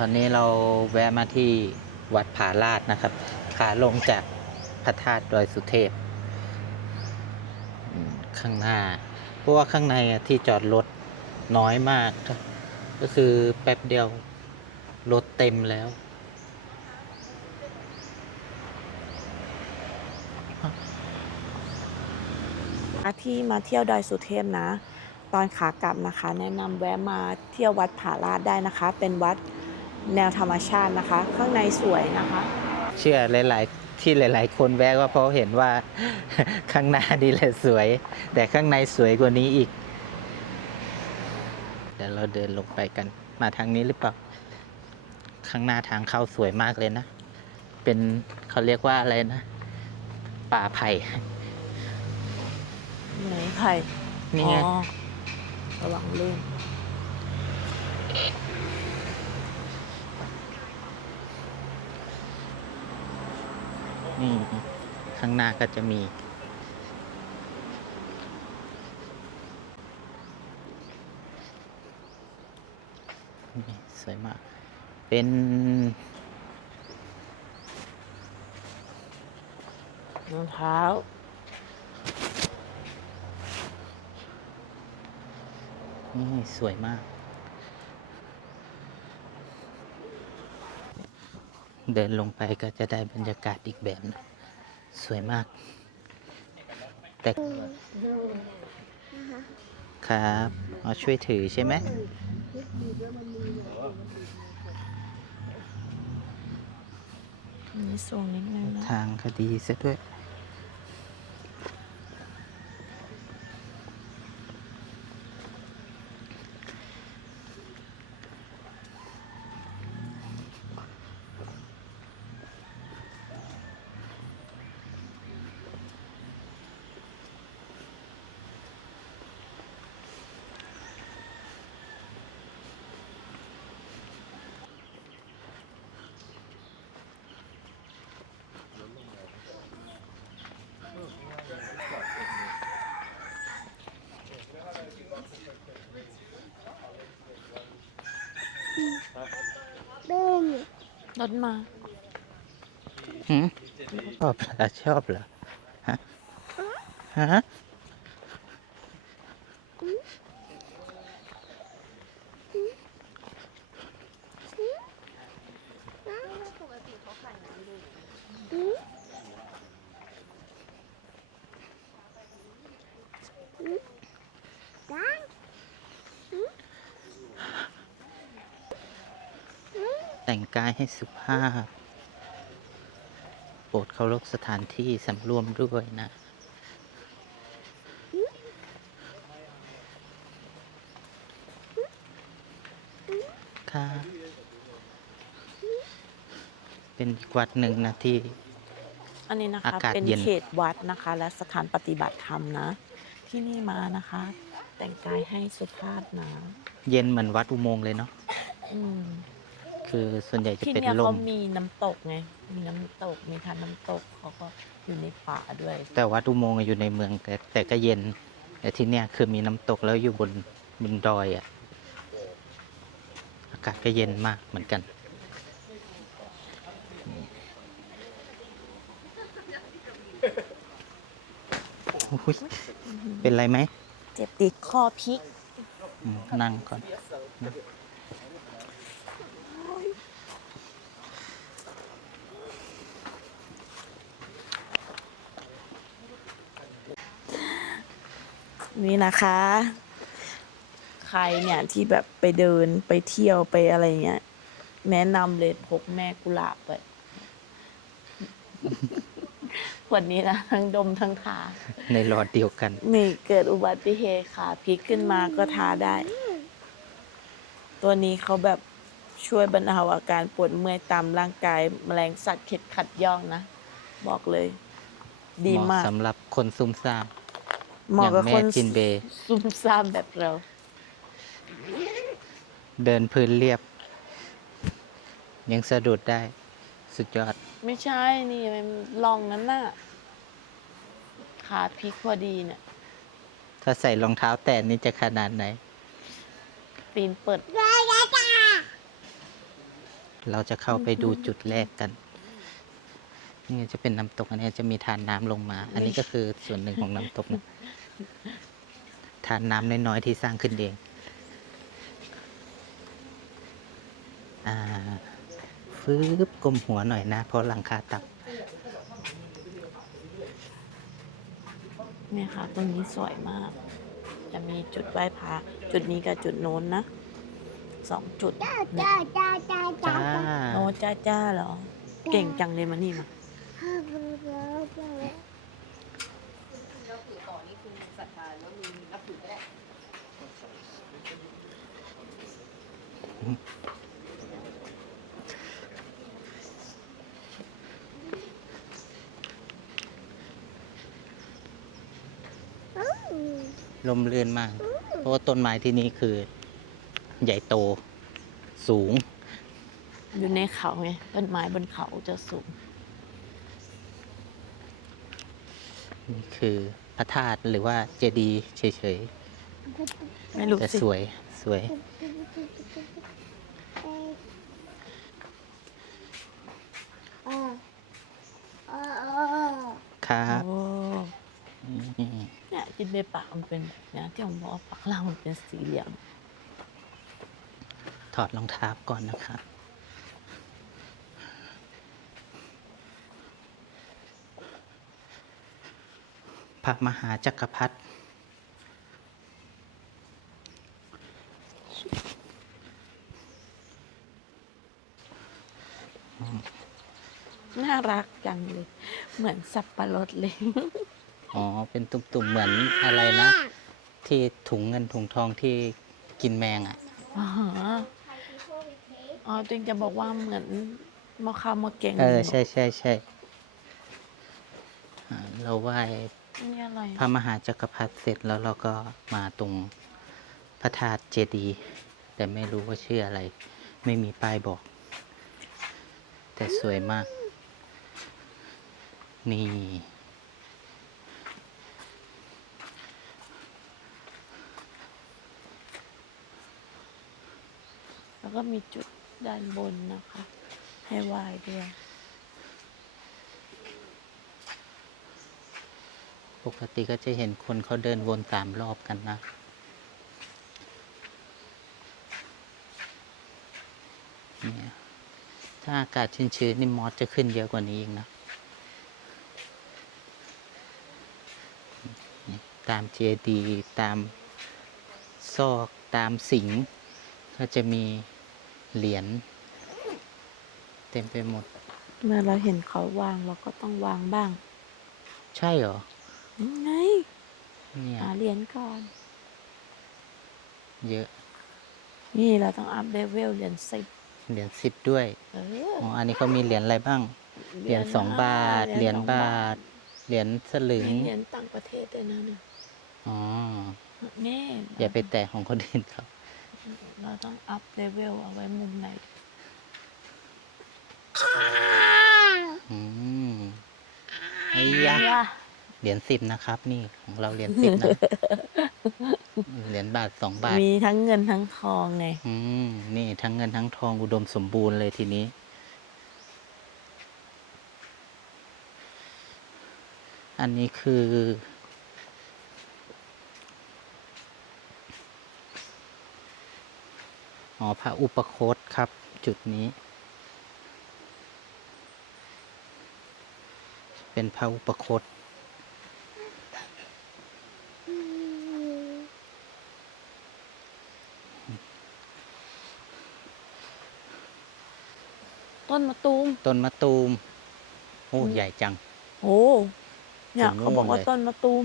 ตอนนี้เราแวะมาที่วัดผาลาดนะครับ ขาลงจากพระธาตุดอยสุเทพ ข้างหน้า เพราะว่าข้างในที่จอดรถน้อยมากก็คือแป๊บเดียวรถเต็มแล้ว ที่มาเที่ยวดอยสุเทพนะ ตอนขากลับนะคะ แนะนำแวะมาเที่ยววัดผาลาดได้นะคะ เป็นวัด แนวธรรมชาตินะคะ ข้างในสวยนะคะ เชื่อหลาย ๆ ที่หลาย ๆ คนแวะก็เพราะเห็นว่า ข้างหน้านี่แหละสวย แต่ข้างในสวยกว่านี้อีก เดี๋ยวเราเดินลงไปกันมาทางนี้หรือเปล่า ข้างหน้าทางเข้าสวยมากเลยนะ เป็นเขาเรียกว่าอะไรนะ ป่าไผ่ไหนไผ่นี่ไงอ๋อระวังลื่น นี่ข้างหน้าก็จะมีนี่สวยมาก เป็นรองเท้านี่สวยมาก เดินลงไปก็จะได้บรรยากาศอีกแบบนะสวยมาก แต่ครับเอาช่วยถือใช่ไหมอันนี้สูงนิดนึงนะ ทางคดีซะด้วย รถมาหืมชอบเหรอชอบเหรอฮะฮะแต่งกาย ให้สุภาพ โปรดเคารพสถานที่สำรวมด้วยนะค่ะเป็นอีกวัดหนึ่งนะที่ อันนี้นะคะ อากาศเป็นเย็น เขตวัดนะคะ และสถานปฏิบัติธรรมนะ ที่นี่มานะคะ แต่งกายให้สุภาพนะเย็นเหมือนวัดอุโมงค์เลยเนาะ อืม คือส่วนใหญ่จะที่เป็นเนี่ยลเขาม มีน้ำตกไง มีน้ำตก มีทานน้ำตกเขาก็อยู่ในป่าด้วย แต่วัดอุโมงค์อะอยู่ในเมืองแต่แต่ก็เย็นแต่ที่เนี่ยคือมีน้ำตกแล้วอยู่บนบนดอยอะ่ะ อากาศก็เย็นมากเหมือนกัน โอ้ยเป็นไรไหมเจ็บติดคอพริก อืมนั่งก่อนนะ นี่นะคะ ใครเนี่ยที่แบบไปเดินไปเที่ยวไปอะไรเงี้ยแนะนำเลยพกแม่กุหลาบไปวันนี้นะทั้งดมทั้งทาในหลอดเดียวกัน นี่เกิดอุบัติเหตุขาพลิกขึ้นมาก็ทาได้ ตัวนี้เขาแบบช่วยบรรเทาอาการปวดเมื่อยตามร่างกาย แมลงสัตว์เข็ดขัดย่องนะ บอกเลย ดีมากสำหรับคนซุ่มซ่าม เหมาะอย่างกับแม่คนจินเบย์ซุ่มซ่ามแบบเรา เดินพื้นเรียบ ยังสะดุดได้ สุดยอด ไม่ใช่นี่มันลองนั้นน่ะ ขาพลิกพอดีเนี่ย ถ้าใส่รองเท้าแตะนี่จะขนาดไหน ตีนเปิด เราจะเข้าไปดูจุดแรกกัน นี่จะเป็นน้ำตกอันนี้จะมีทานน้ำลงมา อันนี้ก็คือส่วนหนึ่งของน้ำตกนะทานน้ำน้อยๆที่สร้างขึ้นเองอ่าฟืบกลมหัวหน่อยนะเพราะหลังคาตับเนี่ยค่ะตรงนี้สวยมาก จะมีจุดไหว้พระจุดนี้กับจุดโน้นนะสองจุดเนี่ยจ้าจ้าจ้าจ้าจ้าโน้จ้าจ้าเหรอ เก่งจังเลยมานี่มา มันก็ได้แล้วถือต่อนี่คือศรัทธาแล้วมีนับถือก็ได้ลมเลื่อนมาก เพราะว่าต้นไม้ที่นี่คือ ใหญ่โตสูง อยู่ในเขาไงต้นไม้บนเขาจะสูง นี่คือพระธาตุหรือว่าเจดีย์เฉยไม่รู้ๆแต่สิสวยสวย ครับโอ้นี่เนี่ยจินเบปากมันเป็นแบบเนี้ยที่ผมบอกว่าปากล่างมันเป็นสี่เหลี่ยมถอดรองเท้าก่อนนะครับ ระมหาจักรพรรดิน่ารักจังเลย เหมือนสับปะรดเลย อ๋อ เป็นตุ่มๆ เหมือนอะไรนะ ที่ถุงเงินถุงทองที่กินแมงอะ อ๋ออ๋อจริงจะบอกว่าเหมือนมอคามอเก่งเออ ใช่ใช่ใช่อ่าเราไหว้ นี่อะไรพระมหาจักรพรรดิเสร็จแล้วเราก็มาตรงพระธาตุเจดีย์แต่ไม่รู้ว่าชื่ออะไร ไม่มีป้ายบอก แต่สวยมาก นี่ แล้วก็มีจุดด้านบนนะคะ ให้ไหว้ด้วย ปกติก็จะเห็นคนเขาเดินวนสามรอบกันนะเนี่ยถ้าอากาศชื้นๆนี่มอสจะขึ้นเยอะกว่านี้อีกนะนี่ตามเจดีย์ตามซอกตามสิงห์ก็จะมีเหรียญเต็มไปหมด เมื่อเราเห็นเขาวางเราก็ต้องวางบ้าง ใช่เหรอนี่ ไงเนี่ยหาเหรียญก่อน เยอะนี่เราต้องอัพเลเวลเหรียญสิบเหรียญสิบด้วยเอออ๋ออันนี้เขามีเหรียญอะไรบ้าง เหรียญสองบาท เหรียญบาท เหรียญสลึงมีเหรียญต่างประเทศด้วยนะเนี่ยอ๋อ นี่อย่าไปแตะของคนอื่นเขาเราต้องอัพเลเวลเอาไว้มุมไหนอืมไอ้ยะ เนี่ยเหรียญสิบนะครับ นี่ของเราเหรียญสิบนะ เหรียญบาทสองบาท มีทั้งเงินทั้งทองไง อืมนี่ทั้งเงินทั้งทองอุดมสมบูรณ์เลยทีนี้ อันนี้คือ อ๋อพระอุปโคตครับ จุดนี้ เป็นพระอุปโคตต้นมะ ตูมต้นมะตูมโอ้อืม ใหญ่จัง โอ้เนี่ยถึงเขาบอกว่านู่นเลยต้นมะตูม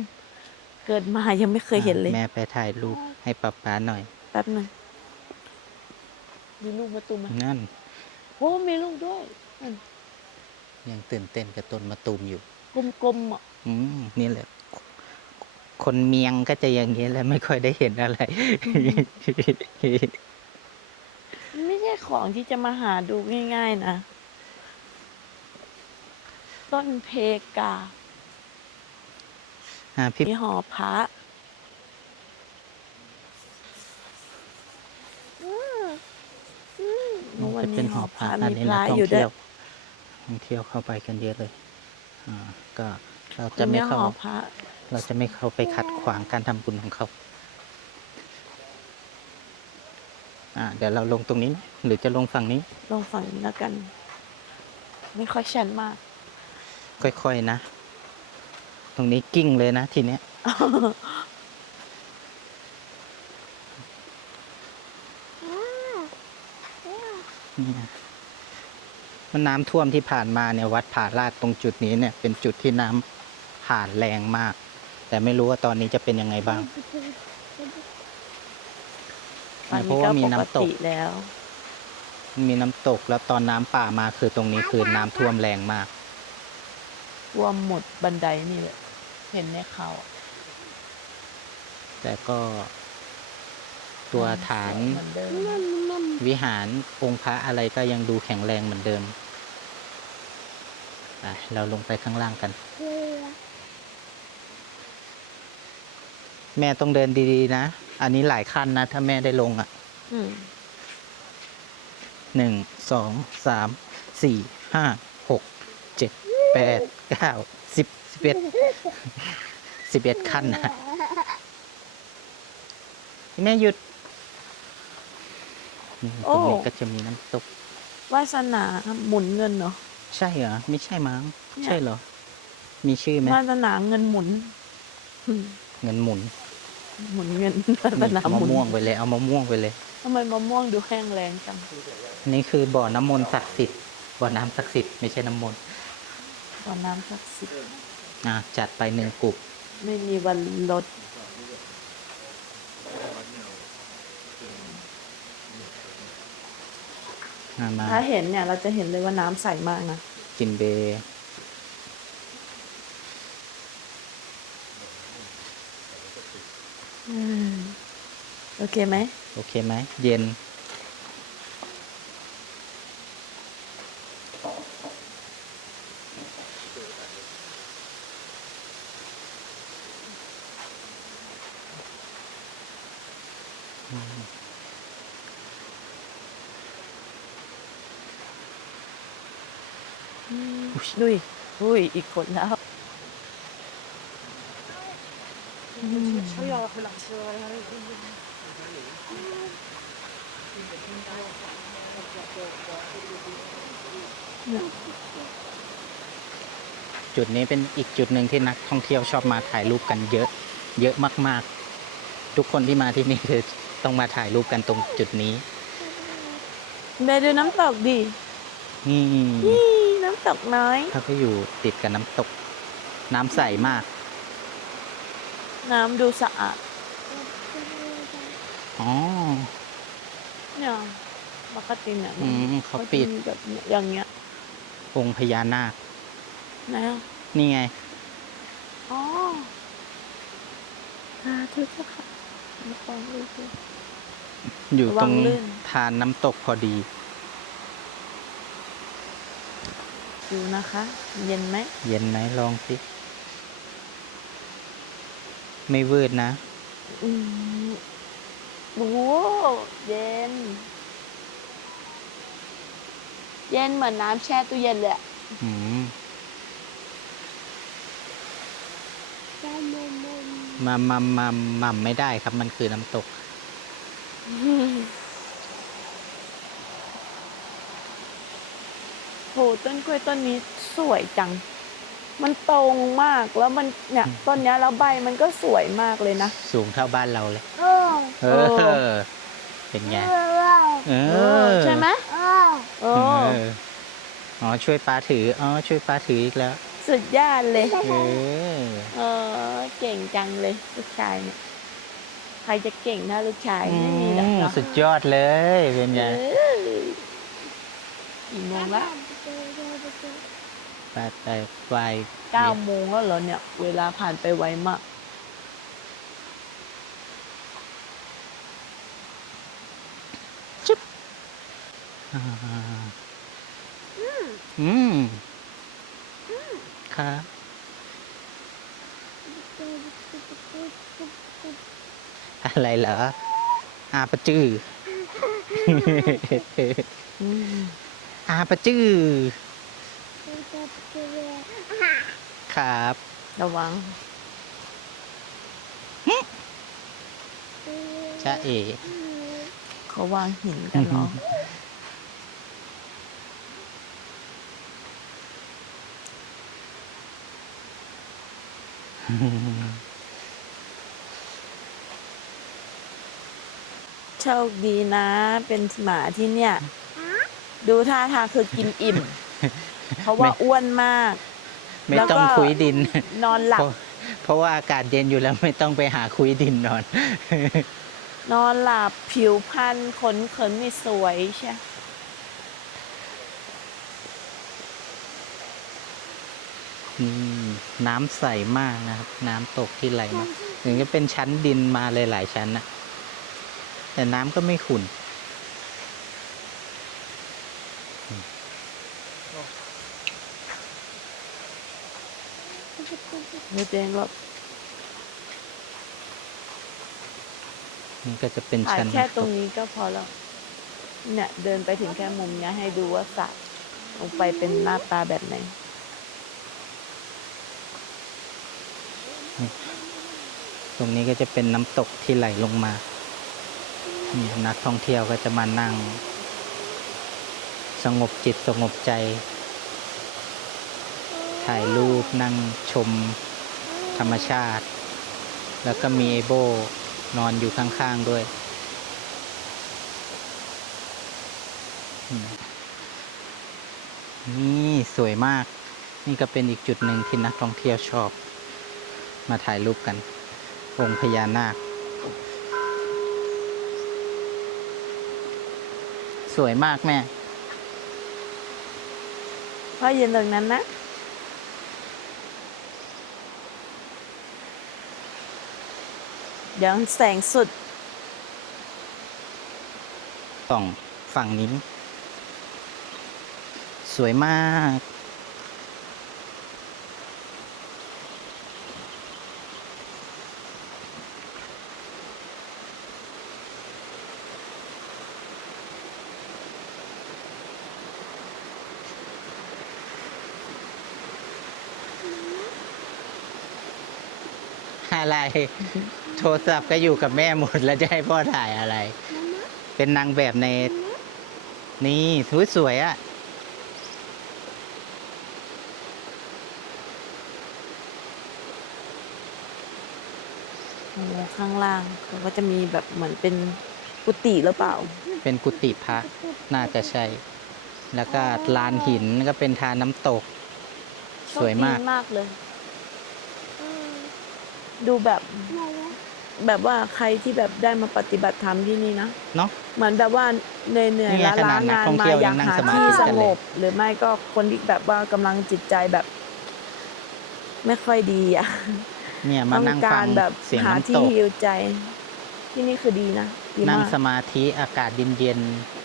เกิดมายังไม่เคยเห็นเลย แม่ไปถ่ายรูปให้ป๊าป๊าหน่อย แป๊บหนึงมีลูกมะตูมไหมนั่นโอ้มีลูกด้วยนั่นยังตื่นเต้นกับต้นมะตูมอยู่ กลมๆอะอืมนี่แหละ คนเมียงก็จะอย่างนี้แหล้วไม่ค่อยได้เห็นอะไร มันไม่ใช่ของที่จะมาหาดูง่าย ๆ นะ ต้นเพกา อ่าพี่มีหอพระอืมอืมโอ้วันจะนี้เป็นหหออพระพระอันมีนี้พนัระกท่อองยู่ด้วเที่ยยวท่องเที่ยวเข้าไปกันเยอะเลยอ่าก็เราตรจะงไม่เนี้ยหเข้าอพระเราจะไม่เข้าไปขัดขวางการทำบุญของเขาอ่าเดี๋ยวเราลงตรงนี้ไหมหรือจะลงฝั่งนี้ ลงฝั่งนี้แล้วกัน ไม่ค่อยชันมาก ค่อยๆนะ ตรงนี้กิ้งเลยนะทีเนี้ยเนี่ยมันน้ำท่วมที่ผ่านมาเนี่ยวัดผาลาดตรงจุดนี้เนี่ย เป็นจุดที่น้ำผ่านแรงมาก แต่ไม่รู้ว่าตอนนี้จะเป็นยังไงบ้างตอนเพนี้ราะก็ว่ามีปกน้ำตกติแล้วมันมีน้ำตกแล้วตอนน้ำป่ามาคือตรงนี้คือน้ำท่วมแรงมาก ท่วมหมดบันไดนี่เลยเห็นในข่าวอะแต่ก็ตัวฐานเหมือนเดิมวิหารองค์พระอะไรก็ยังดูแข็งแรงเหมือนเดิมไปเราลงไปข้างล่างกัน แม่ต้องเดินดีๆนะ อันนี้หลายขั้นนะ ถ้าแม่ได้ลงอะอืมหนึ่งสองสามสี่ห้าหกเจ็ดแปดเก้าสิบสิบเอ็ดสิบเอ็ดขั้นนะแม่หยุดนี่ตรงนี้ก็จะมีน้ำตกวาสนาหมุนเงินเนาะใช่เหรอ ไม่ใช่มั้งเนี่ยใช่เหรอ มีชื่อไหมวาสนาเงินหมุนอืมเงินหมุน หมุนเงินวาสนี่นาเอาหมะมุนม่วงไปเลยเอามะม่วงไปเลยทำไมมะม่วงดูแห้งแรงจัง นี่คือบ่อน้ำมนต์ศักดิ์สิทธิ์ บ่อน้ำศักดิ์สิทธิ์ไม่ใช่น้ำมนต์ ตอนน้ำศักดิ์สิทธิ์อะจัดไปหนึ่งกุบไม่มีวันลดอะมาถ้าเห็นเนี่ย เราจะเห็นเลยว่าน้ำใสมากนะกินเบย์อืมโอเคไหม โอเคไหม เย็น ดุยอุ้ย อีกคนแล้วจุดนี้เป็นอีกจุดหนึ่งที่นักท่องเที่ยวชอบมาถ่ายรูปกันเยอะ เยอะมาก ๆ ทุกคนที่มาที่นี่คือ ต้องมาถ่ายรูปกันตรงจุดนี้เบดูน้ำตกดินี่นี่น้ำตกน้อยเขาก็อยู่ติดกับน้ำตก น้ำใสมาก น้ำดูสะอาดอ๋อเนี่ยปกติเนี่ยอืมเขาปิดจะมีแบบอย่างเงี้ยองค์พญานาคนะนี่ไงอ๋อสาธุเจ้าค่ะมาฟังดูสิ อยู่ระวัตรงงลื่นทานน้ำตกพอดีดูนะคะ เย็นไหม เย็นไหมลองสิ ไม่วืดนะ อืมโอ้โหเย็น เย็นเหมือนน้ำแช่ตู้เย็นเลยอะอืมมามามามาไม่ได้ครับมันคือน้ำตก โหต้นกล้วยต้นนี้สวยจัง มันตรงมากแล้วมันเนี่ยอืมต้นเนี้ยแล้วใบมันก็สวยมากเลยนะ สูงเท่าบ้านเราเลย เอเออเป็นไงเอเออ ใช่ไหมเอเออออ๋อช่วยป้าถือ อ๋อช่วยป้าถืออีกแล้ว สุดยอดเลย เออ เออ เก่งจังเลยลูกชายเนี่ย ใครจะเก่งถ้าลูกชายไม่มีหรอกอืมเนาะสุดยอดเลยเป็นไงเออกี่โมงละไปไปไปเก้าโมงแล้วเหรอเนี่ย เวลาผ่านไปไวมากอ่าอืมครับ อะไรเหรออาปะจื้ออืมอาปะจื้อครับ ระวังจ้าเอ๋เขาวางหินกันเนาะ โชคดีนะ เป็นหมาที่เนี่ย ดูท่าทางคือกินอิ่ม เพราะว่าอ้วนมาก ไม่แล้วก็ต้องคุยดิน นอนหลัเพบราะเพราะว่าอากาศเย็นอยู่แล้วไม่ต้องไปหาคุยดินนอน นอนหลับผิวพรรณขนเขินไม่สวยใช่ อืมน้ำใสมากนะครับ น้ำตกที่ไหลมาถึงจะเป็นชั้นดินมาเลยหลายชั้นนะ แต่น้ำก็ไม่ขุ่นไม่เป็นหรอกนี่ก็จะเป็นถ่ายชั้นแค่ตรงน้ำกนี้ก็พอแล้ว เนี่ย เดินไปถึงแค่มุมเนี้ยให้ดูว่าสระลงไปเป็นหน้าตาแบบไหน ตรงนี้ก็จะเป็นน้ำตกที่ไหลลงมา นี่นักท่องเที่ยวก็จะมานั่ง สงบจิตสงบใจ ถ่ายรูปนั่งชมธรรมชาติ แล้วก็มีเอโบนอนอยู่ข้างๆด้วย นี่สวยมาก นี่ก็เป็นอีกจุดหนึ่งที่นักท่องเที่ยวชอบ มาถ่ายรูปกัน องค์พญานาค สวยมากแม่ พ่อยืนตรงนั้นนะ เดี๋ยวแสงสุดส่องฝั่งนี้ สวยมาก โทรศัพท์ก็อยู่กับแม่หมดแล้วจะให้พ่อถ่ายอะไร เป็นนางแบบใน นี่สวยสวยๆอะข้างล่างเขาก็จะมีแบบเหมือนเป็นกุฏิหรือเปล่า เป็นกุฏิพระน่าจะใช่ แล้วก็ลานหินก็เป็นทานน้ำตก สวยมากโชคดีมากเลย ดูแบบแบบว่าใครที่แบบได้มาปฏิบัติธรรมที่นี่นะเนาะเหมือนแบบว่าเหนื่อยเหนื่อยนี่ไงล้าขล้านาดนักงานท่องมาเที่ยวอยัยางกนั่งหาสมาธิที่สกันงเลยบหรือไม่ก็คนที่แบบว่ากำลังจิตใจแบบ ไม่ค่อยดีอะเนี่ยมาต้องนั่งกาฟัรงแบบเสียงหาน้ำที่ตกฮิวใจ ที่นี่คือดีนะดีนั่งมากสมาธิอากาศเย็นๆ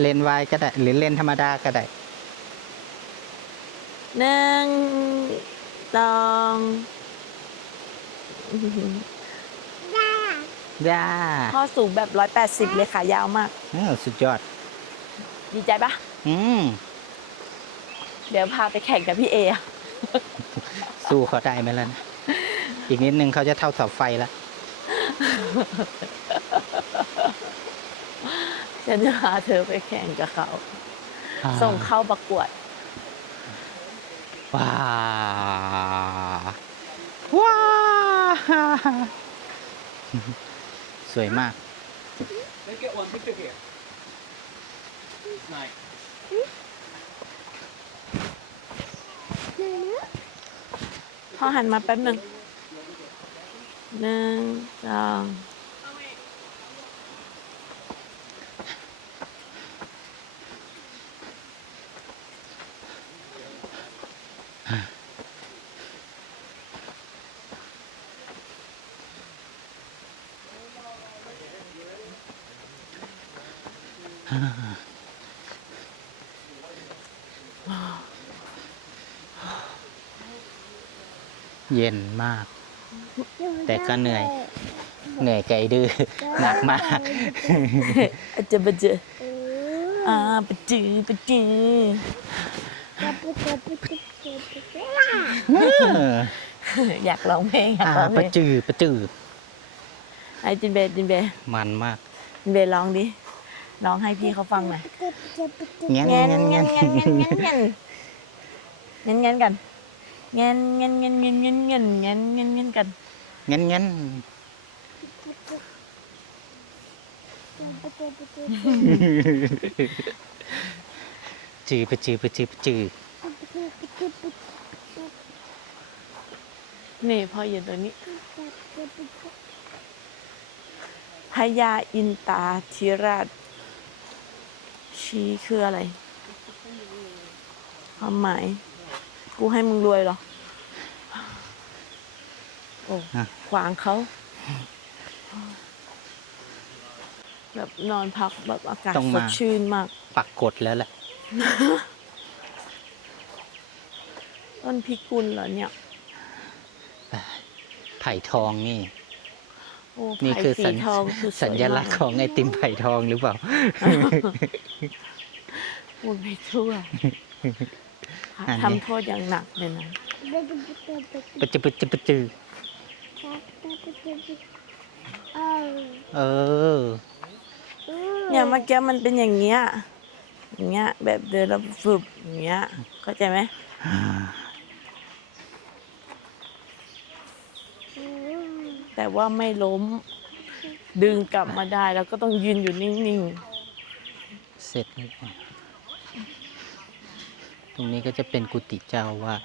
เลนส์วายก็ได้ หรือเลนส์ธรรมดาก็ได้หนึ่งสองย่าข้อสูงแบบร้อยแปดสิบเลยค่ะ ยาวมากเออสุดยอด ดีใจปะอืม เดี๋ยวพาไปแข่งกับพี่เออะสู้เขาได้ไหมล่ะนะอีกนิดนึงเขาจะเท่าเสาไฟแล้ว ฉันจะพาเธอไปแข่งกับเขาส่งเข้าประกวด ว้าว้าสวยมาก Let's get one picture here. Nice. พ่อหันมาแป๊บหนึ่งหนึ่งสอง เย็นมาก แต่ก็เหนื่อย เหนื่อยไกลดื้อหนักมากอาจจะไปเจออ่าไปจือไปจืออยากร้องเพลงอยากอ่าร้องเพปะลงจือปะจือไอ้จินเบจินเบมันมากจินเบร้องดิร้องให้พี่เขาฟังหน่อย เงี้ยเงี้ยเงี้ยเงี้เงี้ยยเงี้ยเงี้ยเงี้ยเงี้ยเงี้ยเงี้ยกัน เงี้ยเงี้ยเงี้ยเงี้ยเงี้ยเงี้ยเงี้ยเงี้ยเงี้ยกันเงี้ยเงี้ยจือปะจือปะจือปะจือนี่พ่ออยู่ตรงนี้พญาอินตาธิราช ชีคืออะไร ความหมาย กูให้มึงรวยเหรอ โอ้อะขวางเขา แบบนอนพักแบบอากาศต้องสมา ดชื่นมาก ปักกดแล้วแหละ ต้นพิกุลเหรอเนี่ย ไผ่ทองนี่ โอ้นี่ไผ่คือสีสัญทองคือสวยสัญลักษณ์มากของไอติมไผ่ทองหรือเปล่าพูดไปทั่ว อันนี้ ทำโทษอย่างหนักเลยนะ ปะจือปะจือปะจือเออ เนี่ยเมื่อกี้มันเป็นอย่างเงี้ย อย่างเงี้ยแบบเดินแล้วฝึบอย่างเงี้ย เข้าใจไหมแต่ว่าไม่ล้ม ดึงกลับมาได้แล้วก็ต้องยืนอยู่นิ่งเสร็จแล้ว ตรงนี้ก็จะเป็นกุฏิเจ้าว่า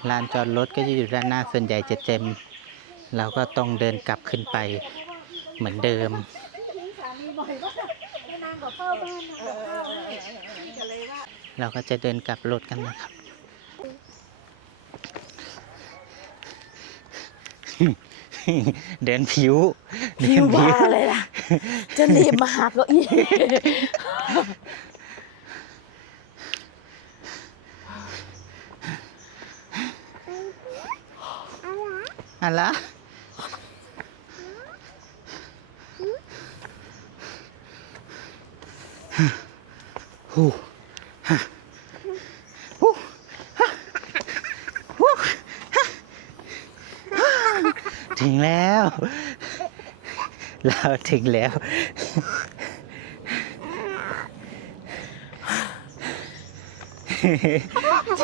สลานจอดรถก็จะอยู่ด้านหน้าส่วนใหญ่จะเต็ม เราก็ต้องเดินกลับขึ้นไปเหมือนเดิมเราก็จะเดินกลับรถกันนะครับ เดินผิวๆพิวบ้าอะไรล่ะ จะรีบมาหาเก็อี อะไรฮู้ฮะฮู้ฮะฮู้ฮะถึงแล้ว เราถึงแล้ว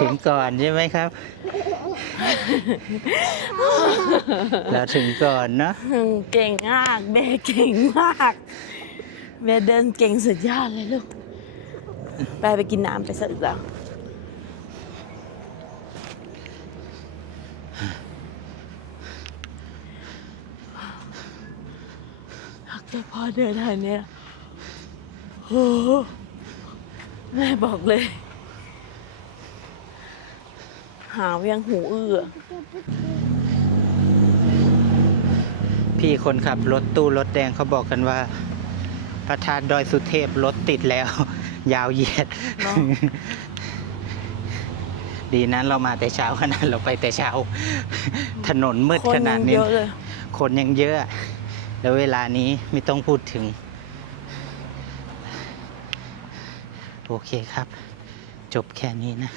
ถึงก่อนใช่ไหมครับ เราถึงก่อนเนาะเก่งมากเบเก่งมากเบเดินเก่งสุดยอดเลยลูก ไปไปกินน้ำไปสักแล้วแต่พอเดินทางเนี้ยโอ้โหแม่บอกเลย หาวยังหูอื้อพี่คนขับรถตู้รถแดงเขาบอกกันว่าพระธาตุดอยสุเทพรถติดแล้ว ยาวเหยียดเนอะดีนั้นเรามาแต่เช้าขนาดเราไปแต่เช้า ถนนมืดคนขนายัดงนี้เยอะเลยคนยังเยอะ แล้วเวลานี้ไม่ต้องพูดถึง โอเคครับ จบแค่นี้นะ